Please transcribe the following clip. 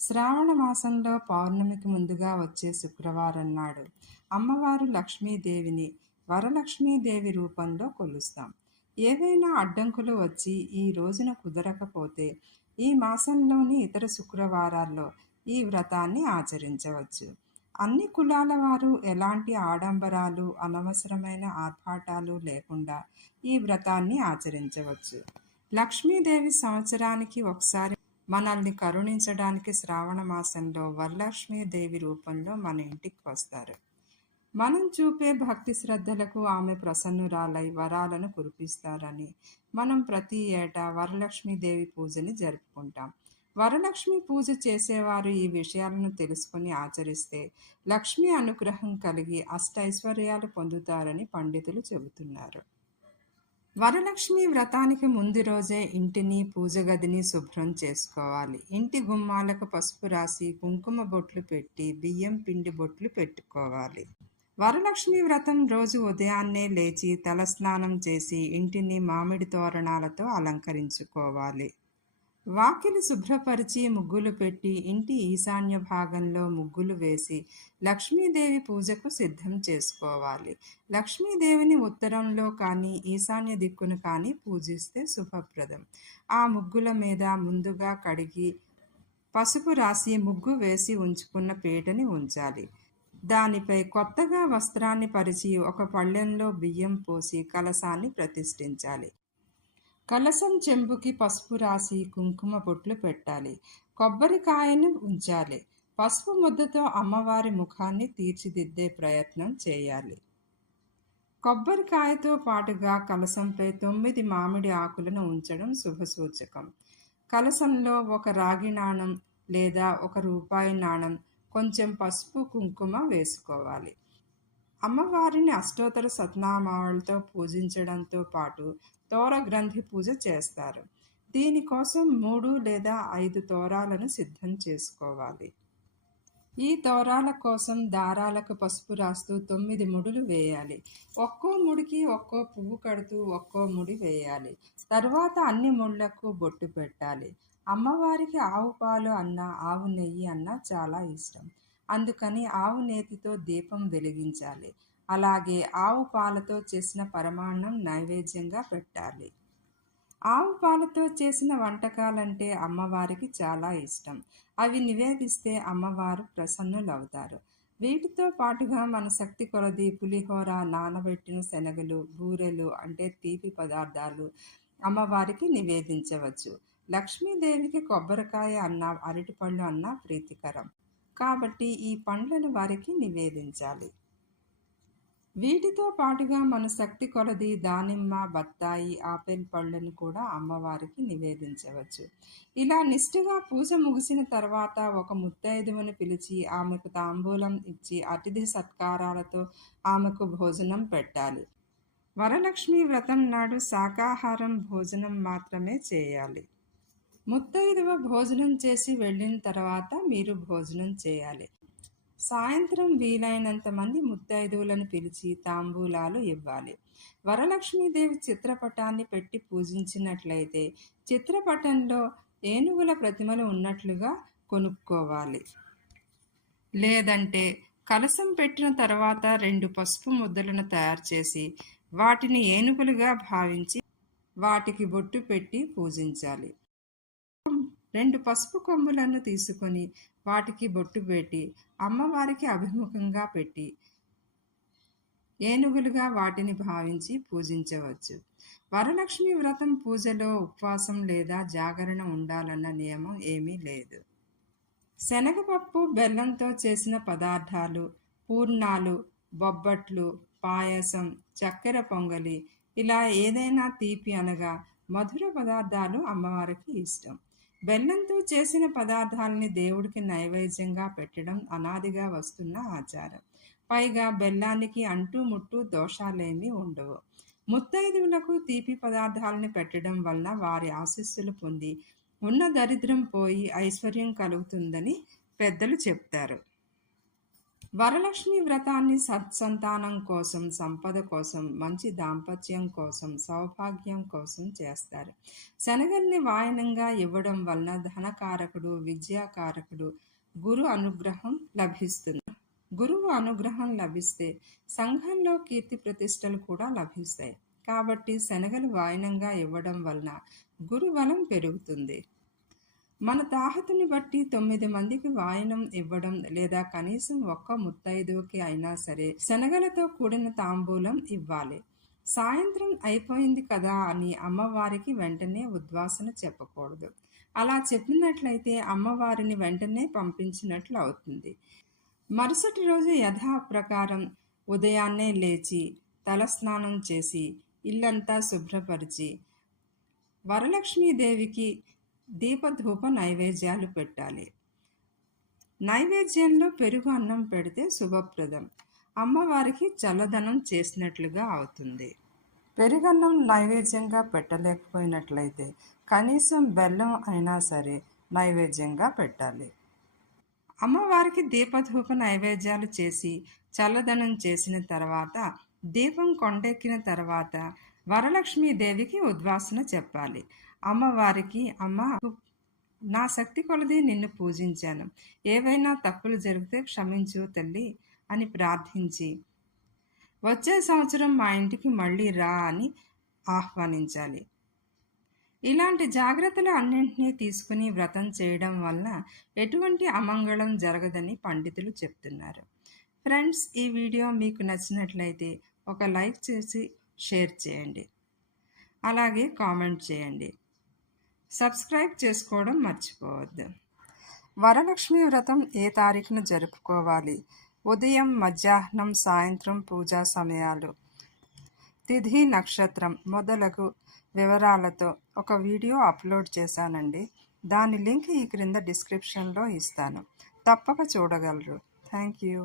శ్రావణ మాసంలో పౌర్ణమికి ముందుగా వచ్చే శుక్రవారం నాడు అమ్మవారు లక్ష్మీదేవిని వరలక్ష్మీదేవి రూపంలో కొలుస్తాం. ఏవైనా అడ్డంకులు వచ్చి ఈ రోజున కుదరకపోతే ఈ మాసంలోని ఇతర శుక్రవారాల్లో ఈ వ్రతాన్ని ఆచరించవచ్చు. అన్ని కులాల వారు ఎలాంటి ఆడంబరాలు, అనవసరమైన ఆర్భాటాలు లేకుండా ఈ వ్రతాన్ని ఆచరించవచ్చు. లక్ష్మీదేవి సంవత్సరానికి ఒకసారి మనల్ని కరుణించడానికి శ్రావణ మాసంలో వరలక్ష్మీదేవి రూపంలో మన ఇంటికి వస్తారు. మనం చూపే భక్తి శ్రద్ధలకు ఆమె ప్రసన్నురాలై వరాలను కురిపిస్తారని మనం ప్రతి ఏటా వరలక్ష్మీదేవి పూజని జరుపుకుంటాం. వరలక్ష్మి పూజ చేసేవారు ఈ విషయాలను తెలుసుకొని ఆచరిస్తే లక్ష్మీ అనుగ్రహం కలిగి అష్టైశ్వర్యాలు పొందుతారని పండితులు చెబుతున్నారు. వరలక్ష్మి వ్రతానికి ముందు రోజే ఇంటిని, పూజ గదిని శుభ్రం చేసుకోవాలి. ఇంటి గుమ్మాలకు పసుపు రాసి కుంకుమ బొట్లు పెట్టి బియ్యం పిండి బొట్లు పెట్టుకోవాలి. వరలక్ష్మి వ్రతం రోజు ఉదయాన్నే లేచి తలస్నానం చేసి ఇంటిని మామిడి తోరణాలతో అలంకరించుకోవాలి. వాకిలి శుభ్రపరిచి ముగ్గులు పెట్టి ఇంటి ఈశాన్య భాగంలో ముగ్గులు వేసి లక్ష్మీదేవి పూజకు సిద్ధం చేసుకోవాలి. లక్ష్మీదేవిని ఉత్తరంలో కానీ ఈశాన్య దిక్కును కానీ పూజిస్తే శుభప్రదం. ఆ ముగ్గుల మీద ముందుగా కడిగి పసుపు రాసి ముగ్గు వేసి ఉంచుకున్న పీటని ఉంచాలి. దానిపై కొత్తగా వస్త్రాన్ని పరిచి ఒక పళ్ళెంలో బియ్యం పోసి కలశాన్ని ప్రతిష్ఠించాలి. కలసం చెంబుకి పసుపు రాసి కుంకుమ బొట్లు పెట్టాలి. కొబ్బరికాయను ఉంచాలి. పసుపు ముద్దతో అమ్మవారి ముఖాన్ని తీర్చిదిద్దే ప్రయత్నం చేయాలి. కొబ్బరికాయతో పాటుగా కలసంపై 9 మామిడి ఆకులను ఉంచడం శుభసూచకం. కలసంలో ఒక రాగి నాణం లేదా ఒక రూపాయి నాణం, కొంచెం పసుపు కుంకుమ వేసుకోవాలి. అమ్మవారిని అష్టోత్తర శతనామాలతో పూజించడంతో పాటు తోర గ్రంథి పూజ చేస్తారు. దీనికోసం 3 లేదా 5 తోరాలను సిద్ధం చేసుకోవాలి. ఈ తోరాల కోసం దారాలకు పసుపు రాస్తూ 9 ముడులు వేయాలి. ఒక్కో ముడికి ఒక్కో పువ్వు కడుతూ ఒక్కో ముడి వేయాలి. తరువాత అన్ని ముళ్లకు బొట్టు పెట్టాలి. అమ్మవారికి ఆవు పాలు అన్నా ఆవు నెయ్యి అన్నా చాలా ఇష్టం. అందుకని ఆవు నేతితో దీపం వెలిగించాలి. అలాగే ఆవు పాలతో చేసిన పరమాన్నం నైవేద్యంగా పెట్టాలి. ఆవు పాలతో చేసిన వంటకాలంటే అమ్మవారికి చాలా ఇష్టం. అవి నివేదిస్తే అమ్మవారు ప్రసన్నులవుతారు. వీటితో పాటుగా మన శక్తి కొలది పులిహోర, నానబెట్టిన శనగలు, బూరెలు అంటే తీపి పదార్థాలు అమ్మవారికి నివేదించవచ్చు. లక్ష్మీదేవికి కొబ్బరికాయ అన్న, అరటిపళ్ళు అన్న ప్రీతికరం. కాబట్టి ఈ పండ్లను వారికి నివేదించాలి. వీటితో పాటుగా మన శక్తి కొలది దానిమ్మ, బత్తాయి, ఆపిల్ పళ్ళను కూడా అమ్మవారికి నివేదించవచ్చు. ఇలా నిష్ఠగా పూజ ముగిసిన తర్వాత ఒక ముత్తైదువను పిలిచి ఆమెకు తాంబూలం ఇచ్చి అతిథి సత్కారాలతో ఆమెకు భోజనం పెట్టాలి. వరలక్ష్మి వ్రతం నాడు శాకాహారం భోజనం మాత్రమే చేయాలి. ముత్తైదువ భోజనం చేసి వెళ్ళిన తర్వాత మీరు భోజనం చేయాలి. సాయంత్రం వీలైనంత మంది ముత్తైదువులను పిలిచి తాంబూలాలు ఇవ్వాలి. వరలక్ష్మీదేవి చిత్రపటాన్ని పెట్టి పూజించినట్లయితే చిత్రపటంలో ఏనుగుల ప్రతిమలు ఉన్నట్లుగా కొనుక్కోవాలి. లేదంటే కలశం పెట్టిన తర్వాత 2 పసుపు ముద్దలను తయారు చేసి వాటిని ఏనుగులుగా భావించి వాటికి బొట్టు పెట్టి పూజించాలి. 2 పసుపు కొమ్ములను తీసుకొని వాటికి బొట్టు పెట్టి అమ్మవారికి అభిముఖంగా పెట్టి ఏనుగులుగా వాటిని భావించి పూజించవచ్చు. వరలక్ష్మి వ్రతం పూజలో ఉపవాసం లేదా జాగరణ ఉండాలన్న నియమం ఏమీ లేదు. శనగపప్పు, బెల్లంతో చేసిన పదార్థాలు, పూర్ణాలు, బొబ్బట్లు, పాయసం, చక్కెర పొంగలి ఇలా ఏదైనా తీపి అనగా మధుర పదార్థాలు అమ్మవారికి ఇష్టం. బెల్లంతో చేసిన పదార్థాలని దేవుడికి నైవేద్యంగా పెట్టడం అనాదిగా వస్తున్న ఆచారం. పైగా బెల్లానికి అంటూ ముట్టు దోషాలేమీ ఉండవు. ముత్తైదువులకు తీపి పదార్థాలను పెట్టడం వలన వారి ఆశీస్సులు పొంది ఉన్న దరిద్రం పోయి ఐశ్వర్యం కలుగుతుందని పెద్దలు చెప్తారు. వరలక్ష్మి వ్రతాన్ని సత్సంతానం కోసం, సంపద కోసం, మంచి దాంపత్యం కోసం, సౌభాగ్యం కోసం చేస్తారు. శనగల్ని వాయనంగా ఇవ్వడం వలన ధనకారకుడు, విద్యాకారకుడు, గురు అనుగ్రహం లభిస్తుంది. గురువు అనుగ్రహం లభిస్తే సంఘంలో కీర్తి ప్రతిష్టలు కూడా లభిస్తాయి. కాబట్టి శనగలు వాయనంగా ఇవ్వడం వలన గురుబలం పెరుగుతుంది. మన తాహతుని బట్టి 9 మందికి వాయనం ఇవ్వడం లేదా కనీసం ఒక్క ముత్తైదువుకి అయినా సరే శనగలతో కూడిన తాంబూలం ఇవ్వాలి. సాయంత్రం అయిపోయింది కదా అని అమ్మవారికి వెంటనే ఉద్వాసన చెప్పకూడదు. అలా చెప్పినట్లయితే అమ్మవారిని వెంటనే పంపించినట్లు అవుతుంది. మరుసటి రోజు యథాప్రకారం ఉదయాన్నే లేచి తలస్నానం చేసి ఇల్లంతా శుభ్రపరిచి వరలక్ష్మీదేవికి దీపధూప నైవేద్యాలు పెట్టాలి. నైవేద్యంలో పెరుగు అన్నం పెడితే శుభప్రదం, అమ్మవారికి చల్లదనం చేసినట్లుగా అవుతుంది. పెరుగన్నం నైవేద్యంగా పెట్టలేకపోయినట్లయితే కనీసం బెల్లం అయినా సరే నైవేద్యంగా పెట్టాలి. అమ్మవారికి దీపధూప నైవేద్యాలు చేసి చల్లదనం చేసిన తర్వాత దీపం కొండెక్కిన తర్వాత వరలక్ష్మీదేవికి ఉద్వాసన చెప్పాలి. అమ్మవారికి, అమ్మ నా శక్తి కొలది నిన్ను పూజించాను, ఏవైనా తప్పులు జరిగితే క్షమించు తల్లి అని ప్రార్థించి వచ్చే సంవత్సరం మా ఇంటికి మళ్ళీ రా అని ఆహ్వానించాలి. ఇలాంటి జాగ్రత్తలు అన్నింటినీ తీసుకుని వ్రతం చేయడం వలన ఎటువంటి అమంగళం జరగదని పండితులు చెప్తున్నారు. ఫ్రెండ్స్, ఈ వీడియో మీకు నచ్చినట్లయితే ఒక లైక్ చేసి షేర్ చేయండి, అలాగే కామెంట్ చేయండి. సబ్స్క్రైబ్ చేసుకోవడం మర్చిపోవద్దు. వరలక్ష్మి వ్రతం ఏ తారీఖున జరుపుకోవాలి, ఉదయం, మధ్యాహ్నం, సాయంత్రం పూజా సమయాలు, తిథి, నక్షత్రం మొదలగు వివరాలతో ఒక వీడియో అప్లోడ్ చేశానండి. దాని లింక్ ఈ క్రింద డిస్క్రిప్షన్లో ఇస్తాను, తప్పక చూడగలరు. Thank you.